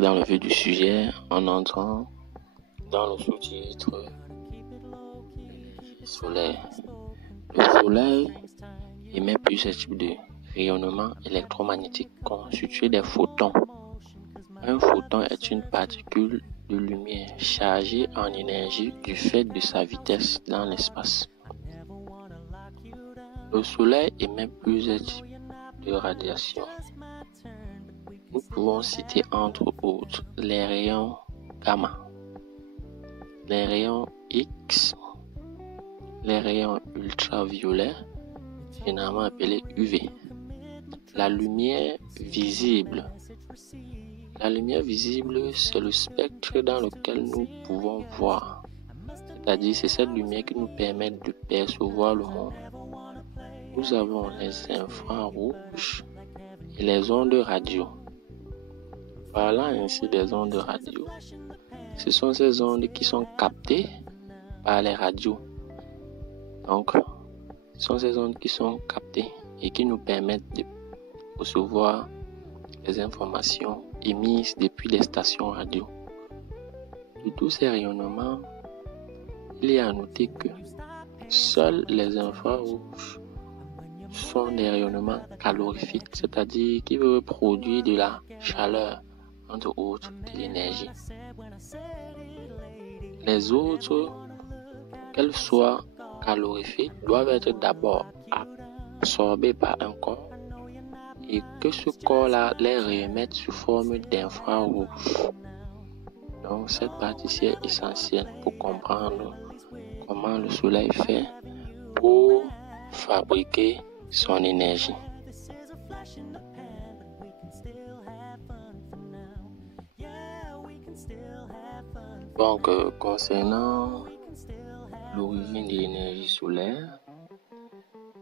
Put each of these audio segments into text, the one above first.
rentrer dans le vif du sujet en entrant dans le sous-titre solaire. Le soleil émet plusieurs types de rayonnements électromagnétiques constitués des photons. Un photon est une particule de lumière chargée en énergie du fait de sa vitesse dans l'espace. Le soleil émet plusieurs types de radiations. Nous pouvons citer entre autres les rayons gamma, les rayons X, les rayons ultraviolets, généralement appelés UV. La lumière visible. La lumière visible, c'est le spectre dans lequel nous pouvons voir. C'est-à-dire, c'est cette lumière qui nous permet de percevoir le monde. Nous avons les infrarouges et les ondes radio. Parlant ainsi des ondes radio, ce sont ces ondes qui sont captées par les radios. Donc, ce sont ces ondes qui sont captées et qui nous permettent de recevoir les informations émises depuis les stations radio. De tous ces rayonnements, il est à noter que seuls les infrarouges sont des rayonnements calorifiques, c'est-à-dire qui veulent produire de la chaleur, entre autres de l'énergie. Les autres, qu'elles soient calorifiques, doivent être d'abord absorbées par un corps et que ce corps-là les remette sous forme d'infrarouge. Donc cette partie est essentielle pour comprendre comment le soleil fait pour fabriquer son énergie. Donc, concernant l'origine de l'énergie solaire,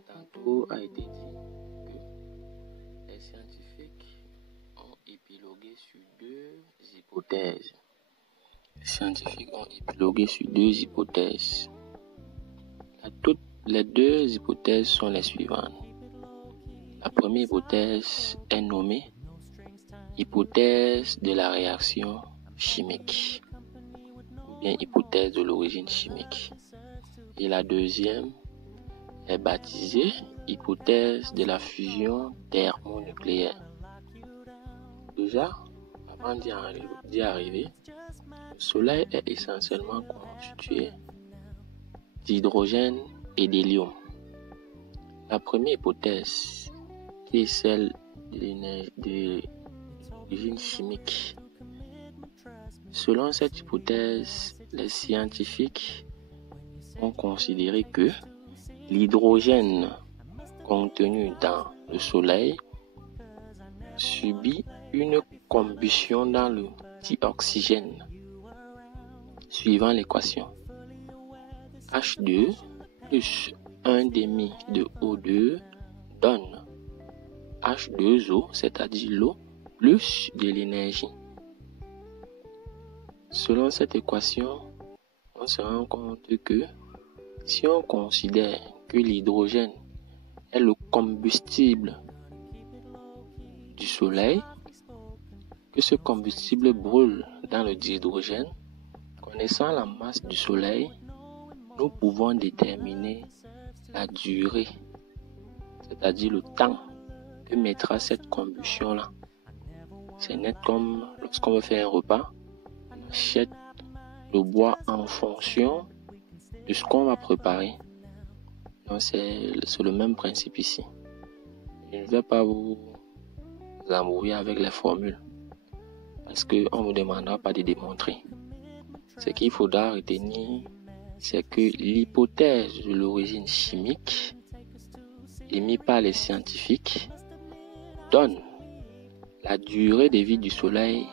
tantôt a été dit que les scientifiques ont épilogué sur deux hypothèses. Les deux hypothèses sont les suivantes. La première hypothèse est nommée hypothèse de la réaction chimique, ou bien hypothèse de l'origine chimique. Et la deuxième est baptisée hypothèse de la fusion thermonucléaire. Déjà, avant d'y arriver, le soleil est essentiellement constitué d'hydrogène et d'hélium. La première hypothèse, qui est celle de l'origine chimique. Selon cette hypothèse, les scientifiques ont considéré que l'hydrogène contenu dans le soleil subit une combustion dans le dioxygène, suivant l'équation H2 plus 1,5 de O2 donne H2O, c'est-à-dire l'eau, plus de l'énergie. Selon cette équation, on se rend compte que si on considère que l'hydrogène est le combustible du soleil, que ce combustible brûle dans le dihydrogène, connaissant la masse du soleil, nous pouvons déterminer la durée, c'est-à-dire le temps que mettra cette combustion-là. C'est net comme lorsqu'on veut faire un repas, on achète le bois en fonction de ce qu'on va préparer. Donc c'est le même principe ici. Je ne vais pas vous embrouiller avec les formules parce qu'on ne vous demandera pas de démontrer. Ce qu'il faudra retenir, c'est que l'hypothèse de l'origine chimique émise par les scientifiques donne la durée de vie du soleil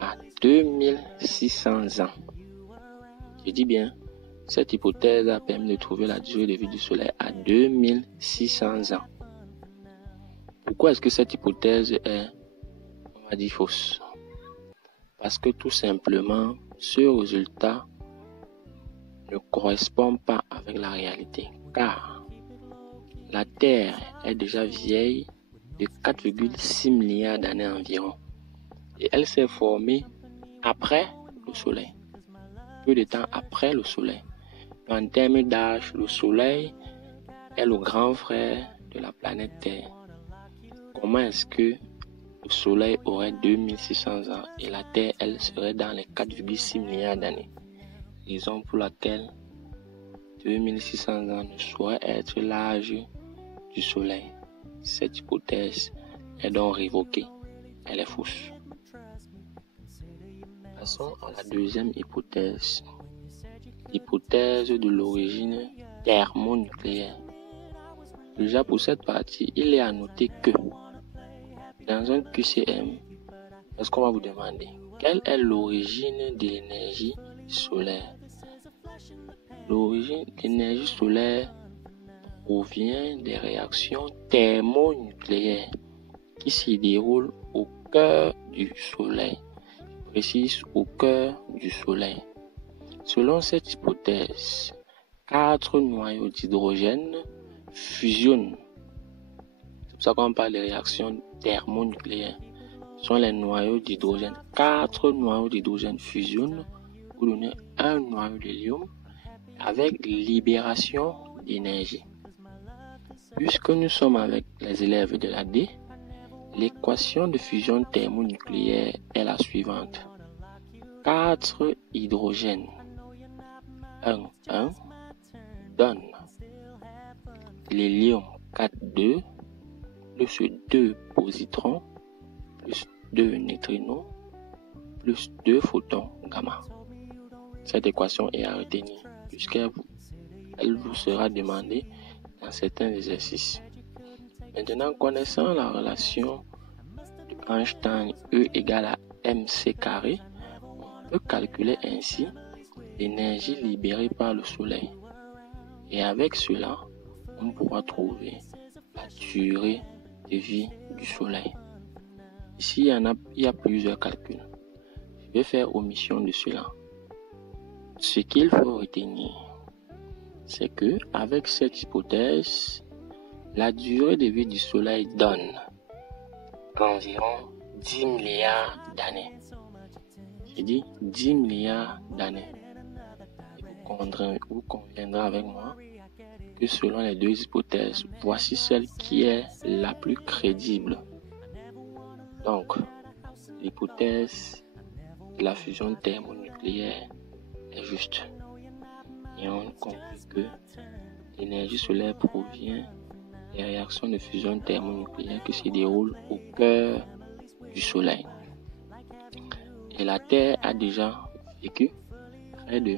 à 2600 ans. Je dis bien, cette hypothèse a permis de trouver la durée de vie du soleil à 2600 ans. Pourquoi est-ce que cette hypothèse est, on va dire, fausse? Parce que tout simplement, ce résultat ne correspond pas avec la réalité, car la Terre est déjà vieille de 4,6 milliards d'années environ. Et elle s'est formée après le Soleil, peu de temps après le Soleil. En termes d'âge, le Soleil est le grand frère de la planète Terre. Comment est-ce que le Soleil aurait 2600 ans et la Terre, elle, serait dans les 4,6 milliards d'années? Raison pour laquelle 2600 ans ne saurait être l'âge du Soleil. Cette hypothèse est donc révoquée. Elle est fausse. Passons à la deuxième hypothèse. L'hypothèse de l'origine thermonucléaire. Déjà pour cette partie, il est à noter que dans un QCM, est-ce qu'on va vous demander quelle est l'origine de l'énergie solaire? L'origine de l'énergie solaire provient des réactions thermonucléaires qui se déroulent au cœur du Soleil. Je précise au cœur du Soleil. Selon cette hypothèse, 4 noyaux d'hydrogène fusionnent. C'est pour ça qu'on parle de réactions thermonucléaires. Ce sont les noyaux d'hydrogène. 4 noyaux d'hydrogène fusionnent pour donner un noyau d'hélium avec libération d'énergie. Puisque nous sommes avec les élèves de la D, l'équation de fusion thermonucléaire est la suivante. 4 hydrogènes 1 donne l'hélium 4,2 plus 2 positrons plus 2 neutrinos plus 2 photons gamma. Cette équation est à retenir puisqu'elle vous sera demandée dans certains exercices. Maintenant, connaissant la relation de Einstein E égale à mc carré, on peut calculer ainsi l'énergie libérée par le Soleil. Et avec cela, on pourra trouver la durée de vie du Soleil. Ici, il y a plusieurs calculs. Je vais faire omission de cela. Ce qu'il faut retenir, c'est que avec cette hypothèse, la durée de vie du Soleil donne environ 10 milliards d'années. J'ai dit 10 milliards d'années. Vous conviendrez avec moi que selon les deux hypothèses, voici celle qui est la plus crédible. Donc, l'hypothèse de la fusion thermonucléaire est juste. Et on conclut que l'énergie solaire provient des réactions de fusion thermonucléaire qui se déroulent au cœur du Soleil. Et la Terre a déjà vécu près de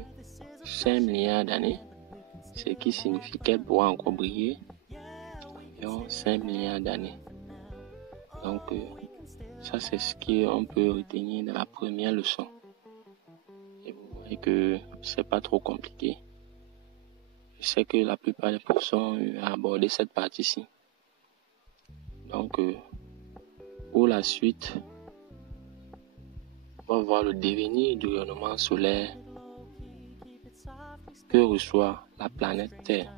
5 milliards d'années, ce qui signifie qu'elle pourra encore briller environ 5 milliards d'années. Donc, ça c'est ce qu'on peut retenir dans la première leçon. Et vous voyez que c'est pas trop compliqué. Je sais que la plupart des professeurs ont abordé cette partie-ci. Donc, pour la suite, on va voir le devenir du rayonnement solaire que reçoit la planète Terre.